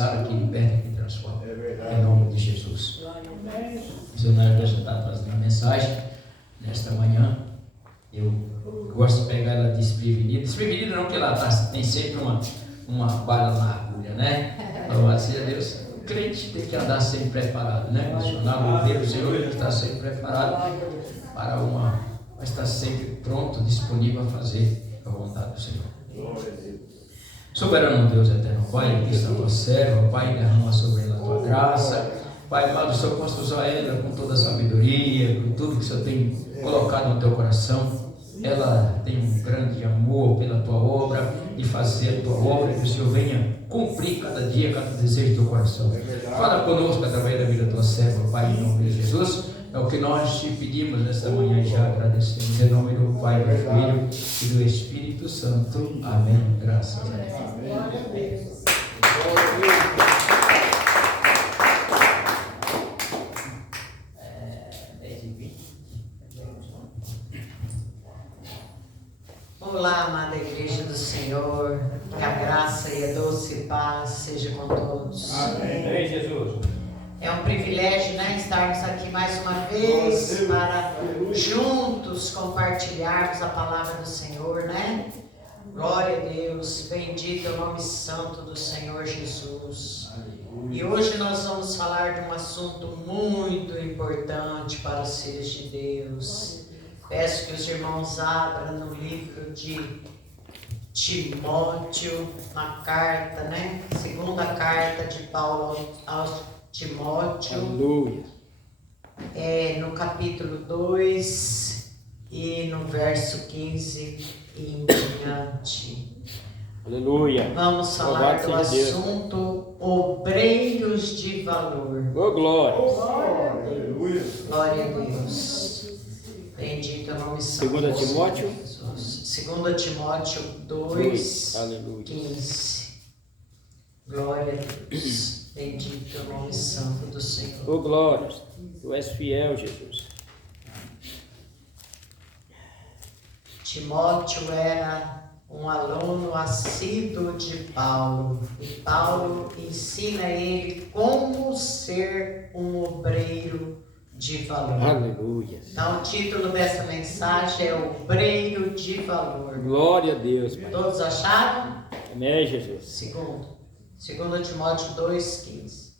sara, que liberta, que transforma. Em nome de Jesus. O missionário já está trazendo a mensagem nesta manhã. Eu gosto de pegar ela desprevenida. Desprevenida não, porque ela tem sempre uma bala na agulha, né? Louvado seja Deus. O crente tem que andar sempre preparado, né? Missionário, o Senhor, ele está sempre preparado para estar sempre pronto, disponível a fazer a vontade do Senhor. Soberano Deus eterno, Pai, aqui está a tua serva, Pai, derrama sobre ela a tua graça. Pai amado, o Senhor possa usar ela com toda a sabedoria, com tudo que o Senhor tem colocado no teu coração. Ela tem um grande amor pela tua obra, de fazer a tua obra, que o Senhor venha cumprir cada dia, cada desejo do teu coração. Fala conosco através da vida da tua serva, Pai, em nome de Jesus. É o que nós te pedimos nesta manhã e já agradecemos. Em nome do Pai, do Filho e do Espírito Santo. Amém. Graças a Deus. Olá, amada Igreja do Senhor, que a graça e a doce paz seja com todos. Amém, Jesus. É um privilégio, né, estarmos aqui mais uma vez para juntos compartilharmos a palavra do Senhor, né? Glória a Deus, bendito é o nome santo do Senhor Jesus. E hoje nós vamos falar de um assunto muito importante para os filhos de Deus. Peço que os irmãos abram no livro de Timóteo, na carta, né? Segunda carta de Paulo aos Timóteo. Aleluia. No capítulo 2 e no verso 15 e em diante. Aleluia. Vamos falar do assunto obreiros de valor. Oh, glória. Aleluia. Glória a Deus. Bendito é o nome santo. 2 Timóteo. 2 Timóteo 2, aleluia. 15. Glória a Deus. Bendito é o nome santo do Senhor. Oh, glória. Tu és fiel, Jesus. Timóteo era um aluno assíduo de Paulo. E Paulo ensina ele como ser um obreiro de valor. Aleluia. Então, o título dessa mensagem é Obreiro de Valor. Glória a Deus, Pai. Todos acharam? Amém, Jesus. Segundo Timóteo 2,15.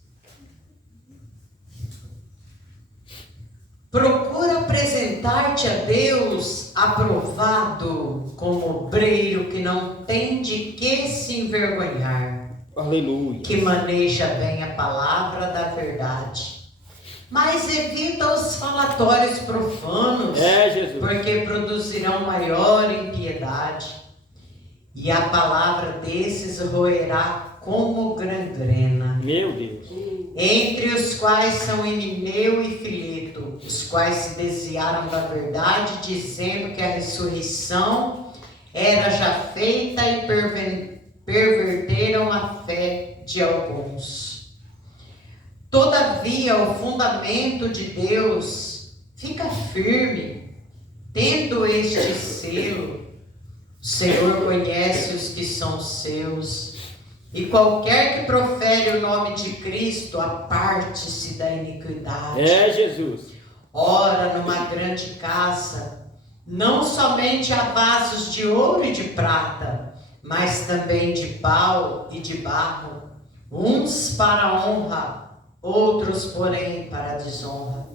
Procura apresentar-te a Deus aprovado como obreiro que não tem de que se envergonhar. Aleluia. Que maneja bem a palavra da verdade. Mas evita os falatórios profanos, Jesus. porque produzirão maior impiedade. E a palavra desses roerá como gangrena. Meu Deus. Entre os quais são Emineu e Fileto, os quais se desviaram da verdade, dizendo que a ressurreição era já feita e perverteram a fé de alguns. Todavia, o fundamento de Deus fica firme, tendo este selo. O Senhor conhece os que são seus, e qualquer que profere o nome de Cristo, aparte-se da iniquidade. Jesus. Ora, numa grande casa, não somente há vasos de ouro e de prata, mas também de pau e de barro, uns para a honra, outros, porém, para a desonra.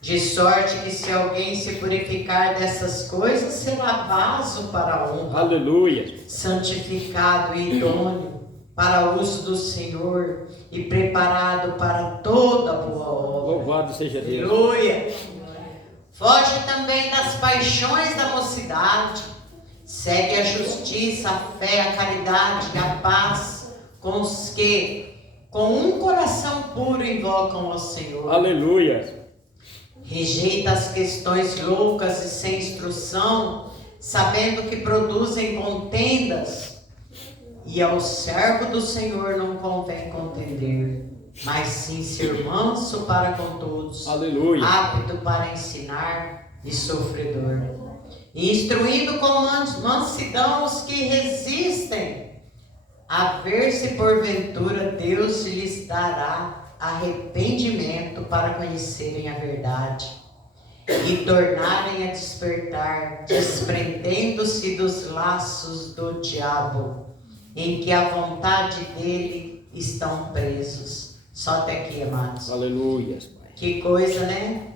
De sorte que se alguém se purificar dessas coisas, será vaso para a honra. Aleluia. Santificado e idôneo para o uso do Senhor e preparado para toda boa obra. Louvado seja Deus. Aleluia. Foge também das paixões da mocidade. Segue a justiça, a fé, a caridade e a paz com os que com um coração puro invocam ao Senhor. Aleluia. Rejeita as questões loucas e sem instrução, sabendo que produzem contendas. E ao servo do Senhor não convém contender, mas sim ser manso para com todos. Aleluia. Apto para ensinar e sofredor. E instruindo com mansidão os que resistem a ver se porventura Deus lhes dará arrependimento para conhecerem a verdade e tornarem a despertar, desprendendo-se dos laços do diabo, em que a vontade dele estão presos. Só até aqui, amados. Aleluia, Pai. Que coisa, né?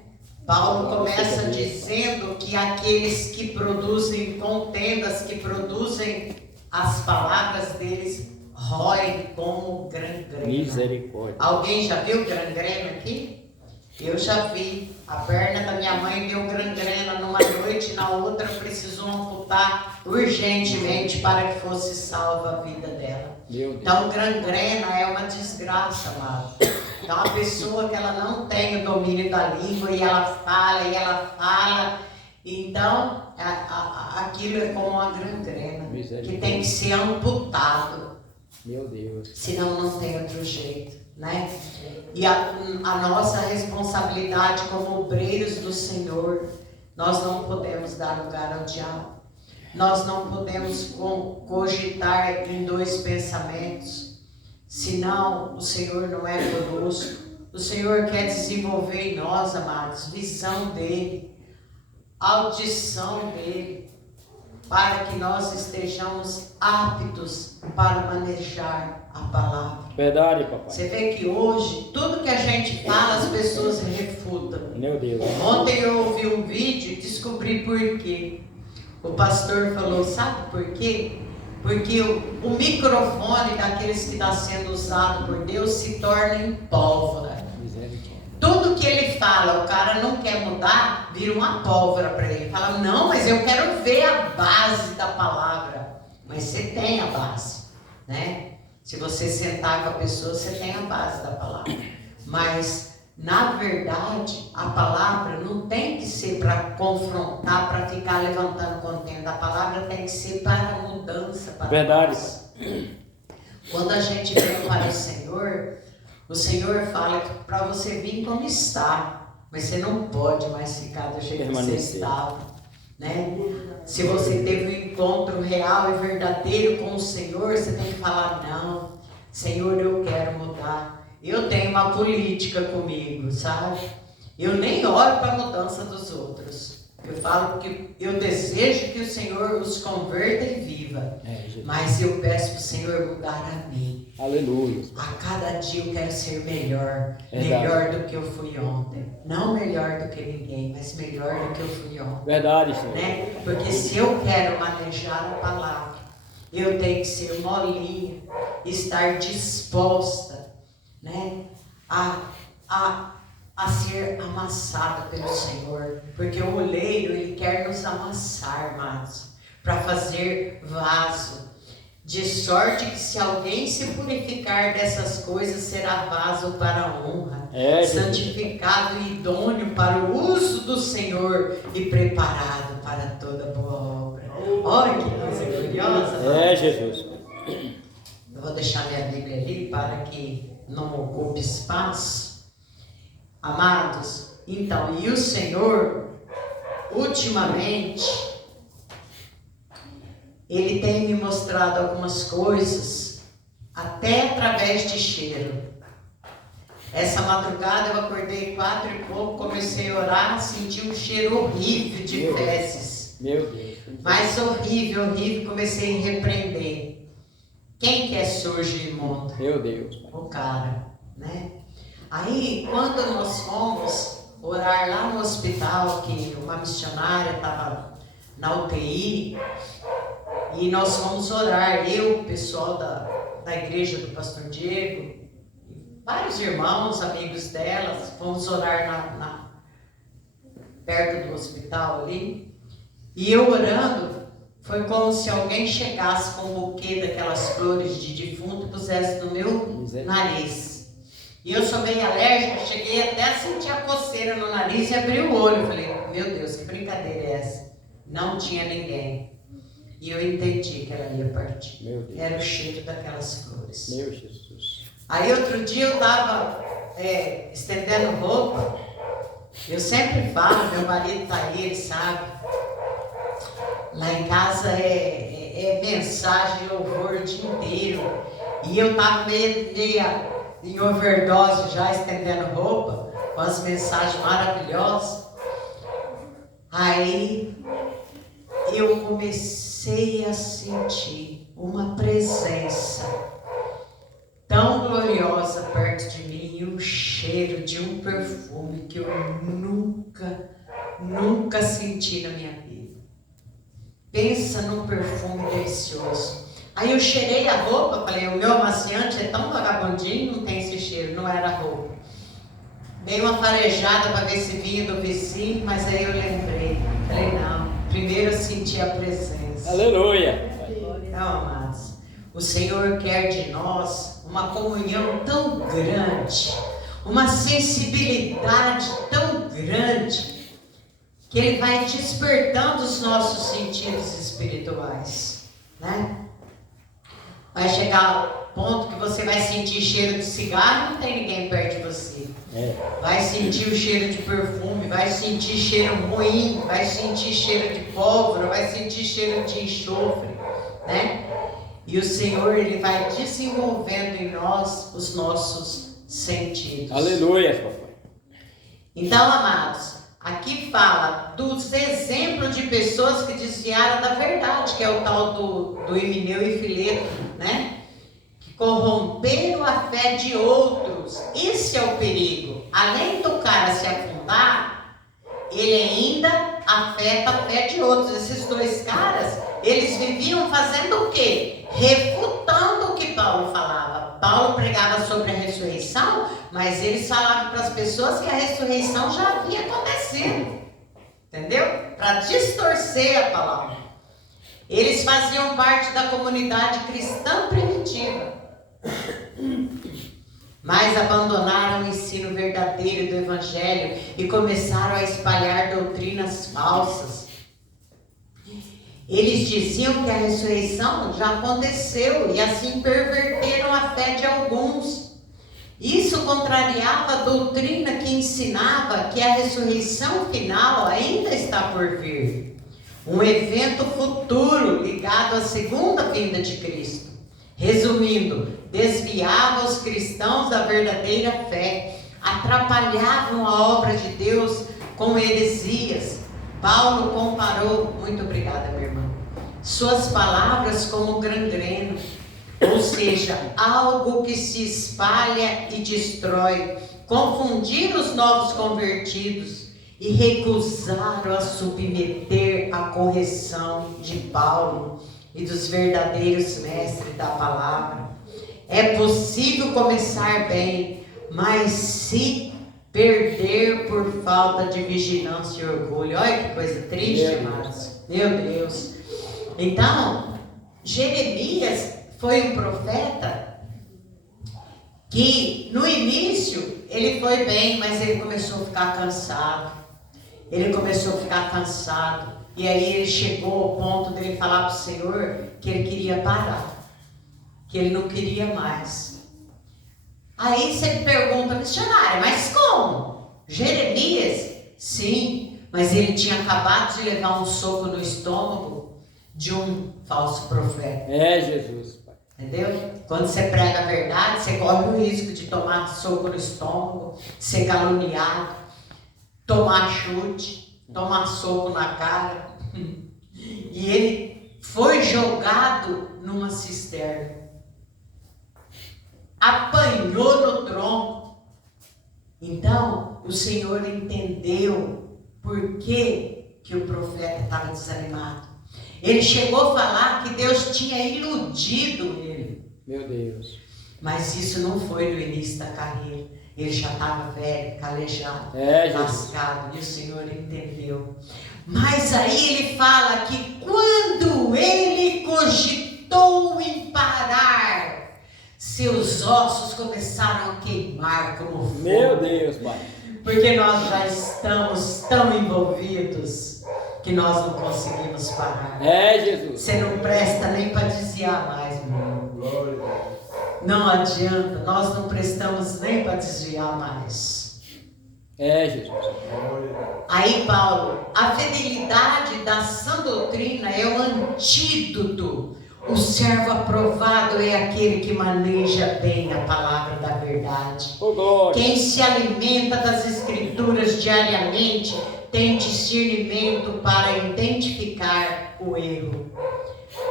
Paulo começa dizendo que aqueles que produzem contendas, que produzem as palavras deles, roem como gangrena. Misericórdia. Alguém já viu gangrena aqui? Eu já vi. A perna da minha mãe deu gangrena numa noite, na outra precisou amputar urgentemente para que fosse salva a vida dela. Meu Deus. Então, gangrena é uma desgraça, amado. Então, a pessoa que ela não tem o domínio da língua e ela fala, então, aquilo é como uma gangrena, que tem que ser amputado. Meu Deus. Senão não tem outro jeito, né? E a nossa responsabilidade como obreiros do Senhor, nós não podemos dar lugar ao diabo. Nós não podemos cogitar em dois pensamentos, senão o Senhor não é conosco. O Senhor quer desenvolver em nós, amados, visão dEle, audição dEle, para que nós estejamos aptos para manejar a palavra. Verdade, papai. Você vê que hoje, tudo que a gente fala, as pessoas refutam. Meu Deus. Ontem eu ouvi um vídeo e descobri por quê. O pastor falou, sabe por quê? Porque o microfone daqueles que está sendo usado por Deus se torna em pólvora. Misericórdia. Tudo que ele fala, o cara não quer mudar, vira uma pólvora para ele. Fala, não, mas eu quero ver a base da palavra. Mas você tem a base, né? Se você sentar com a pessoa, você tem a base da palavra. Mas, na verdade, a palavra não tem que ser para confrontar, para ficar levantando contenda. A palavra tem que ser para mudança. Para Verdade. nós. Quando a gente vem para o Senhor fala que para você vir como está, mas você não pode mais ficar do jeito que você estava, né? Se você teve um encontro real e verdadeiro com o Senhor, você tem que falar, não, Senhor, eu quero mudar. Eu tenho uma política comigo, sabe? Eu nem oro para a mudança dos outros. Eu falo porque eu desejo que o Senhor os converta e viva. Mas eu peço para o Senhor mudar a mim. Aleluia. A cada dia eu quero ser melhor. Melhor do que eu fui ontem. Não melhor do que ninguém, mas melhor do que eu fui ontem. Verdade, Senhor. Né? Porque se eu quero manejar a palavra, eu tenho que ser molinha, estar disposta, né? A ser amassada pelo Senhor, porque o oleiro, ele quer nos amassar, amados, para fazer vaso, de sorte que se alguém se purificar dessas coisas, será vaso para a honra, santificado e idôneo para o uso do Senhor e preparado para toda boa obra. Olha que coisa gloriosa. Jesus. Eu vou deixar minha Bíblia ali para que não ocupe espaço. Amados, então, e o Senhor, ultimamente, Ele tem me mostrado algumas coisas, até através de cheiro. Essa madrugada eu acordei 4 e pouco, comecei a orar, senti um cheiro horrível de fezes. Meu Deus. Mas horrível, comecei a repreender. Quem que é sujo e imundo? Meu Deus. O cara, né? Aí, quando nós fomos orar lá no hospital, que uma missionária estava na UTI, e nós fomos orar, eu, o pessoal da igreja do pastor Diego, vários irmãos, amigos delas, fomos orar perto do hospital ali, e eu orando, foi como se alguém chegasse com um buquê daquelas flores de defunto e pusesse no meu nariz. E eu sou bem alérgica, cheguei até a sentir a coceira no nariz e abri o olho. Falei, meu Deus, que brincadeira é essa? Não tinha ninguém. E eu entendi que ela ia partir. Meu Deus. Era o cheiro daquelas flores. Meu Jesus. Aí outro dia eu estava estendendo roupa. Eu sempre falo, meu marido está aí, ele sabe. Lá em casa é mensagem, louvor o dia inteiro. E eu estava meia em overdose já, estendendo roupa, com as mensagens maravilhosas. Aí eu comecei a sentir uma presença tão gloriosa perto de mim, e um cheiro de um perfume que eu nunca senti na minha vida. Pensa num perfume delicioso. Aí eu cheirei a roupa, falei, o meu amaciante é tão vagabundinho, não tem esse cheiro, não era roupa. Dei uma farejada para ver se vinha do vizinho, mas aí eu lembrei, falei, não, primeiro eu senti a presença. Aleluia! Então, amados, o Senhor quer de nós uma comunhão tão grande, uma sensibilidade tão grande, que Ele vai despertando os nossos sentidos espirituais, né? Vai chegar ao ponto que você vai sentir cheiro de cigarro, não tem ninguém perto de você. Vai sentir o cheiro de perfume, vai sentir cheiro ruim, vai sentir cheiro de pólvora, vai sentir cheiro de enxofre, né? E o Senhor, Ele vai desenvolvendo em nós os nossos sentidos. Aleluia, papai. Então, amados, aqui fala dos exemplos de pessoas que desviaram da verdade, que é o tal do Himeneu e Fileto, né? Que corromperam a fé de outros. Esse é o perigo. Além do cara se afundar, ele ainda afeta a fé de outros. Esses dois caras, eles viviam fazendo o quê? Refutando o que Paulo falava. Paulo pregava sobre a ressurreição, mas eles falavam para as pessoas que a ressurreição já havia acontecido. Entendeu? Para distorcer a palavra. Eles faziam parte da comunidade cristã primitiva, mas abandonaram o ensino verdadeiro do Evangelho e começaram a espalhar doutrinas falsas. Eles diziam que a ressurreição já aconteceu e assim perverteram a fé de alguns. Isso contrariava a doutrina que ensinava que a ressurreição final ainda está por vir. Um evento futuro ligado à segunda vinda de Cristo. Resumindo, desviava os cristãos da verdadeira fé, atrapalhavam a obra de Deus com heresias. Paulo comparou, muito obrigada, minha irmã, suas palavras como gangreno, ou seja, algo que se espalha e destrói, confundir os novos convertidos e recusaram a submeter a correção de Paulo e dos verdadeiros mestres da palavra. É possível começar bem, mas se perder por falta de vigilância e orgulho. Olha que coisa triste, amados. Meu Deus. Então, Jeremias foi um profeta que no início ele foi bem, mas ele começou a ficar cansado. E aí ele chegou ao ponto dele falar para o Senhor que ele queria parar, que ele não queria mais. Aí você me pergunta, missionária, mas como? Jeremias? Sim, mas ele tinha acabado de levar um soco no estômago de um falso profeta. É Jesus, pai. Entendeu? Quando você prega a verdade, você corre o risco de tomar soco no estômago, ser caluniado, tomar chute, tomar soco na cara. E ele foi jogado numa cisterna. Apanhou no tronco. Então, o Senhor entendeu por que o profeta estava desanimado. Ele chegou a falar que Deus tinha iludido ele. Meu Deus. Mas isso não foi no início da carreira. Ele já estava velho, calejado, lascado, e o Senhor entendeu. Mas aí ele fala que quando ele cogitou em parar, seus ossos começaram a queimar como fogo. Meu Deus, pai. Porque nós já estamos tão envolvidos que nós não conseguimos parar. É Jesus. Você não presta nem para desviar mais, meu irmão. Glória a Deus. Não adianta, nós não prestamos nem para desviar mais. É, Jesus. Aí, Paulo, a fidelidade da sã doutrina é o antídoto. O servo aprovado é aquele que maneja bem a palavra da verdade. Oh, glória. Quem se alimenta das escrituras diariamente tem discernimento para identificar o erro.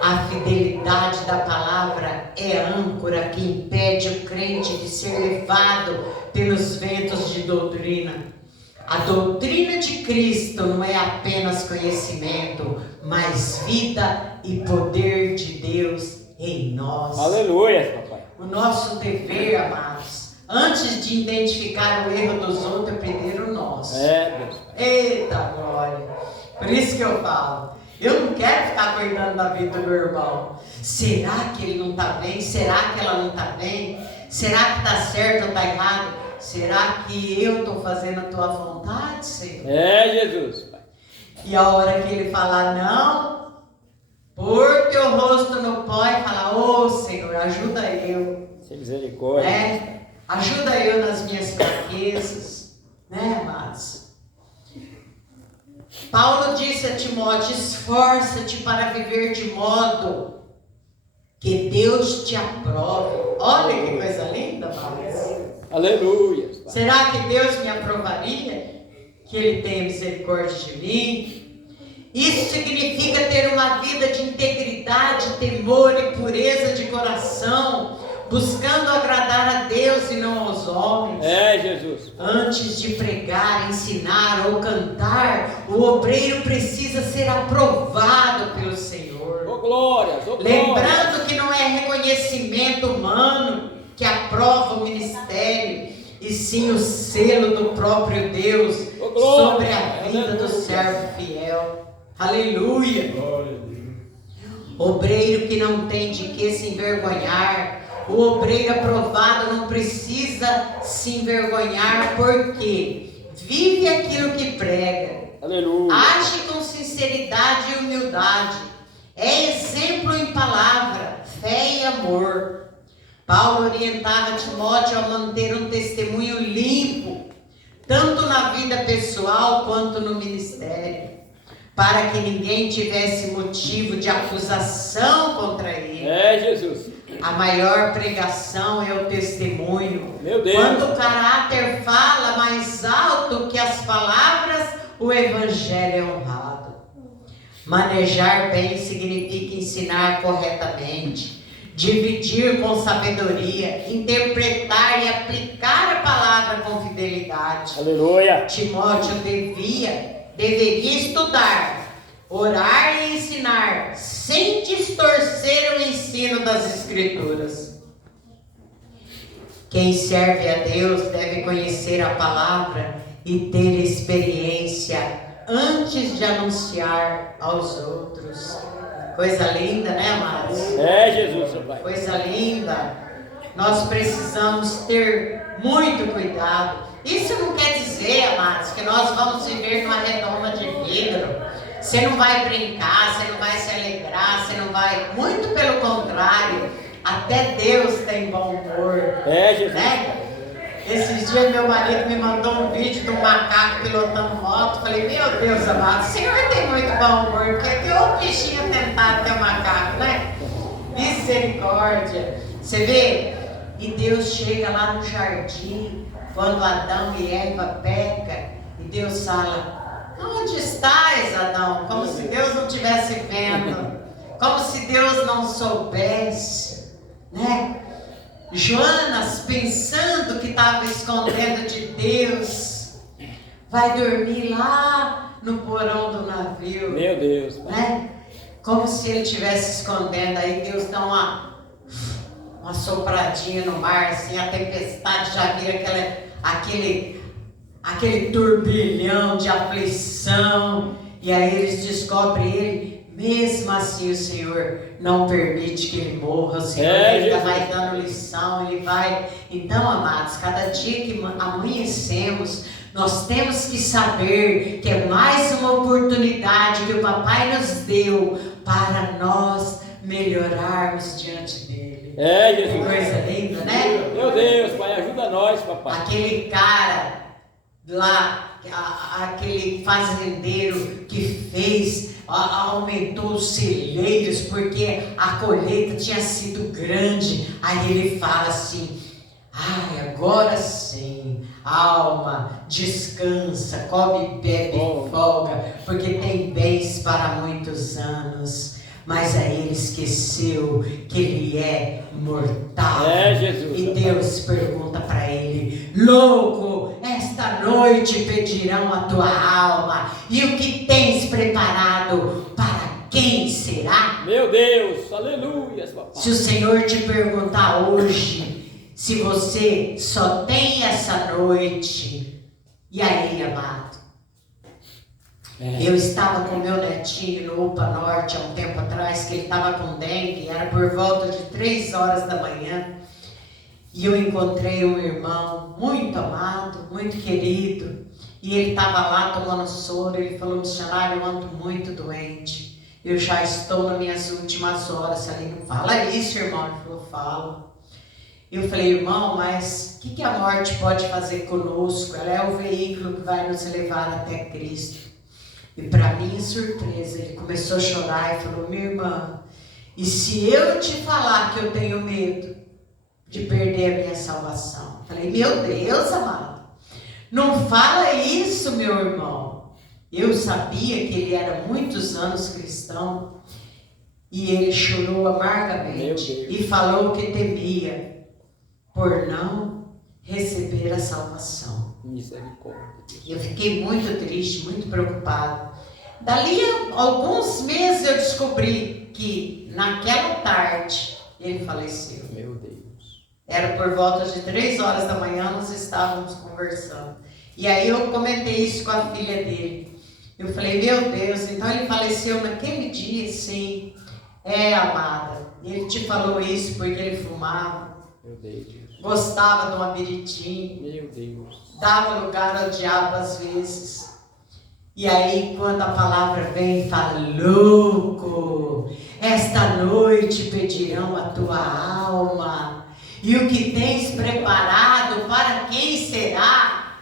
A fidelidade da palavra é a âncora que impede o crente de ser levado pelos ventos de doutrina. A doutrina de Cristo não é apenas conhecimento, mas vida e poder de Deus em nós. Aleluia, papai. O nosso dever, amados, antes de identificar o erro dos outros, é primeiro o nosso. É, Deus. Eita glória! Por isso que eu falo, eu não quero ficar cuidando da vida do meu irmão. Será que ele não está bem? Será que ela não está bem? Será que está certo ou está errado? Será que eu estou fazendo a tua vontade, Senhor? É, Jesus, pai. E a hora que ele falar não, pôr teu rosto no pó e falar, ô Senhor, ajuda eu. Sem misericórdia. Né? Ajuda eu nas minhas fraquezas, né, amados? Paulo disse a Timóteo, esforça-te para viver de modo que Deus te aprove. Olha que coisa linda, amados. Aleluia. Pai. Será que Deus me aprovaria? Que Ele tenha misericórdia de mim? Isso significa ter uma vida de integridade, temor e pureza de coração, buscando agradar a Deus e não aos homens. É, Jesus. Antes de pregar, ensinar ou cantar, o obreiro precisa ser aprovado pelo Senhor. Oh, glória. Oh, glória. Lembrando que não é reconhecimento humano que aprova o ministério, e sim o selo do próprio Deus sobre a vida do servo fiel. Aleluia! Obreiro que não tem de que se envergonhar. O obreiro aprovado não precisa se envergonhar, porque vive aquilo que prega. Aleluia. Age com sinceridade e humildade. É exemplo em palavra, fé e amor. Paulo orientava Timóteo a manter um testemunho limpo, tanto na vida pessoal quanto no ministério, para que ninguém tivesse motivo de acusação contra ele. É, Jesus. A maior pregação é o testemunho. Meu Deus. Quando o caráter fala mais alto que as palavras, o evangelho é honrado. Manejar bem significa ensinar corretamente, dividir com sabedoria, interpretar e aplicar a palavra com fidelidade. Aleluia. Timóteo deveria estudar, orar e ensinar, sem distorcer o ensino das Escrituras. Quem serve a Deus deve conhecer a palavra e ter experiência antes de anunciar aos outros. Coisa linda, né, amados? É, Jesus, seu Pai. Coisa linda. Nós precisamos ter muito cuidado. Isso não quer dizer, amados, que nós vamos viver numa redoma de vidro. Você não vai brincar, você não vai se alegrar, você não vai... Muito pelo contrário, até Deus tem bom humor. É, Jesus. Né? Esses dias meu marido me mandou um vídeo de um macaco pilotando moto. Falei, meu Deus amado, o Senhor tem muito bom humor, porque que o bichinho tentado que é o macaco, né? Misericórdia. Você vê? E Deus chega lá no jardim, quando Adão e Eva pecam, e Deus fala, onde estás, Adão? Como se Deus não estivesse vendo, como se Deus não soubesse, né? Jonas, pensando que estava escondendo de Deus, vai dormir lá no porão do navio. Meu Deus. Né? Como se ele estivesse escondendo. Aí Deus dá uma sopradinha no mar, assim, a tempestade já vira aquele turbilhão de aflição. E aí eles descobrem ele. Mesmo assim o Senhor não permite que ele morra, o Senhor ainda vai dando lição, ele vai... Então, amados, cada dia que amanhecemos, nós temos que saber que é mais uma oportunidade que o Papai nos deu para nós melhorarmos diante dele. É, Jesus. Que coisa linda, né? Meu Deus, Pai, ajuda nós, papai. Aquele cara lá, aquele fazendeiro que fez, aumentou os celeiros porque a colheita tinha sido grande. Aí ele fala assim: ai, agora sim, alma, descansa, come, bebe e folga, porque tem bens para muitos anos. Mas aí ele esqueceu que ele é mortal. Jesus. E Deus pergunta para ele: louco, esta noite pedirão a tua alma, e o que tens preparado, para quem será? Meu Deus, aleluia, papai. Se o Senhor te perguntar hoje, se você só tem essa noite, e aí, amado? Eu estava com meu netinho no UPA Norte há um tempo atrás, que ele estava com dengue, era por volta de 3 horas da manhã, e eu encontrei um irmão muito amado, muito querido, e ele estava lá tomando soro. Ele falou: missionário, eu ando muito doente, eu já estou nas minhas últimas horas. Eu falei: não fala isso, irmão. Ele falou: falo. Eu falei: irmão, mas o que a morte pode fazer conosco? Ela é o veículo que vai nos levar até Cristo. E para minha surpresa, ele começou a chorar e falou: minha irmã, e se eu te falar que eu tenho medo de perder a minha salvação? Eu falei: meu Deus, amado, não fala isso, meu irmão. Eu sabia que ele era muitos anos cristão, e ele chorou amargamente e falou que temia por não receber a salvação. Misericórdia. Eu fiquei muito triste, muito preocupado. Dali a alguns meses eu descobri que naquela tarde ele faleceu. Meu Deus. Era por volta de 3 horas da manhã, nós estávamos conversando. E aí eu comentei isso com a filha dele. Eu falei: meu Deus, então ele faleceu naquele dia? Sim. Amada, ele te falou isso porque ele fumava. Meu Deus. Gostava de uma biritinha. Meu Deus. Dava lugar ao diabo às vezes. E aí, quando a palavra vem e fala: louco, esta noite pedirão a tua alma, e o que tens preparado, para quem será?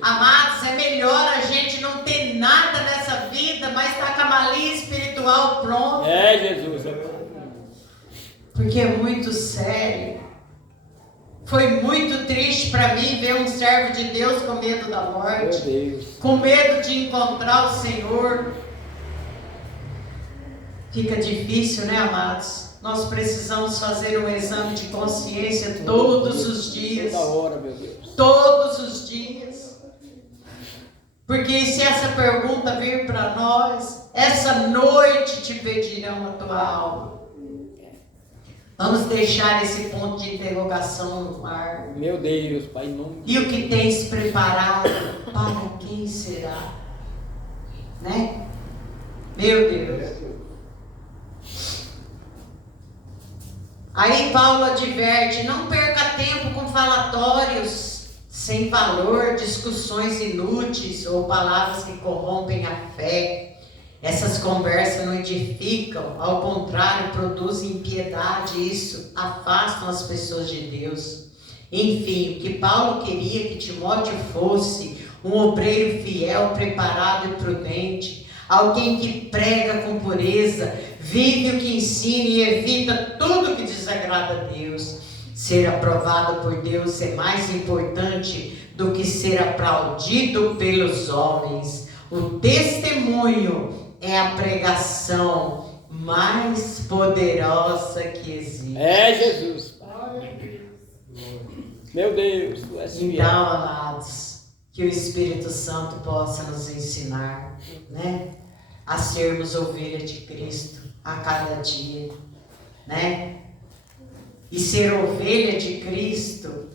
Amados, é melhor a gente não ter nada nessa vida, mas estar com a malinha espiritual pronta. Jesus. Porque é muito sério. Foi muito triste para mim ver um servo de Deus com medo da morte, com medo de encontrar o Senhor. Fica difícil, né, amados? Nós precisamos fazer um exame de consciência todos os dias. Toda hora, meu Deus. Todos os dias. Porque se essa pergunta vir para nós: essa noite te pedirão a tua alma. Vamos deixar esse ponto de interrogação no ar. Meu Deus, Pai, em nome de... E o que tens preparado, para quem será? Né? Meu Deus. Aí Paulo adverte: não perca tempo com falatórios sem valor, discussões inúteis ou palavras que corrompem a fé. Essas conversas não edificam, ao contrário, produzem impiedade, e isso afastam as pessoas de Deus. Enfim, o que Paulo queria que Timóteo fosse: um obreiro fiel, preparado e prudente, alguém que prega com pureza, vive o que ensina e evita tudo que desagrada a Deus. Ser aprovado por Deus é mais importante do que ser aplaudido pelos homens. O testemunho é a pregação mais poderosa que existe. Jesus. Meu Deus, tu és fiel. Então, amados, que o Espírito Santo possa nos ensinar, né, a sermos ovelha de Cristo a cada dia, né? E ser ovelha de Cristo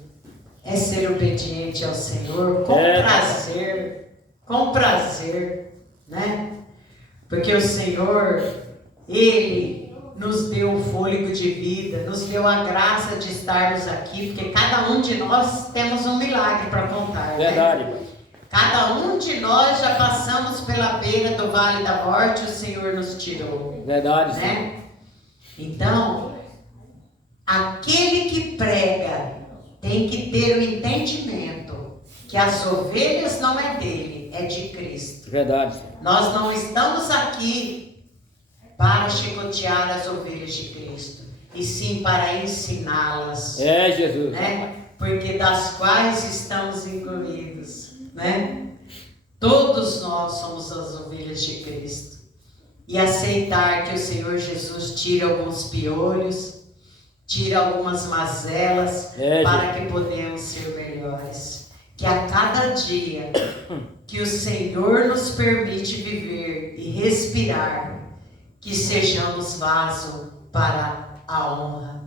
é ser obediente ao Senhor com prazer, né? Porque o Senhor, Ele nos deu o fôlego de vida, nos deu a graça de estarmos aqui, porque cada um de nós temos um milagre para contar. Verdade, né? Cada um de nós já passamos pela beira do vale da morte, o Senhor nos tirou. Verdade, né? Então, aquele que prega tem que ter o entendimento que as ovelhas não é dele, é de Cristo. Verdade. Nós não estamos aqui para chicotear as ovelhas de Cristo, e sim para ensiná-las. É, Jesus. Né? Porque das quais estamos incluídos, né? Todos nós somos as ovelhas de Cristo. E aceitar que o Senhor Jesus tira alguns piolhos, tira algumas mazelas, para que podemos ser melhores. Que a cada dia que o Senhor nos permite viver e respirar, que sejamos vaso para a honra.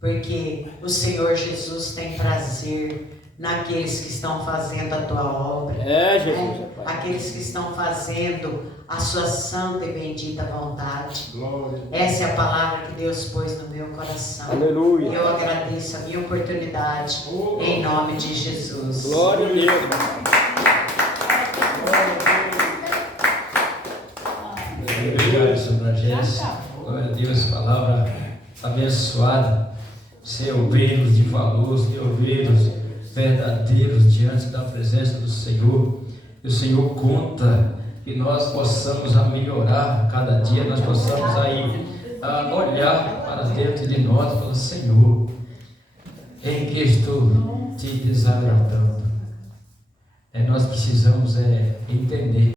Porque o Senhor Jesus tem prazer naqueles que estão fazendo a tua obra. Jesus. Aqueles que estão fazendo a sua santa e bendita vontade. Glória. Essa é a palavra que Deus pôs no meu coração. Aleluia. Eu agradeço a minha oportunidade em nome de Jesus. Glória a Deus. Obrigado, Sra. Jéssica. Glória a Deus, palavra abençoada. Ser obreiros de valor, ser obreiros verdadeiros diante da presença do Senhor. E o Senhor conta que nós possamos melhorar cada dia, nós possamos aí olhar para dentro de nós e falar: Senhor, em que estou te desagradando? Nós precisamos entender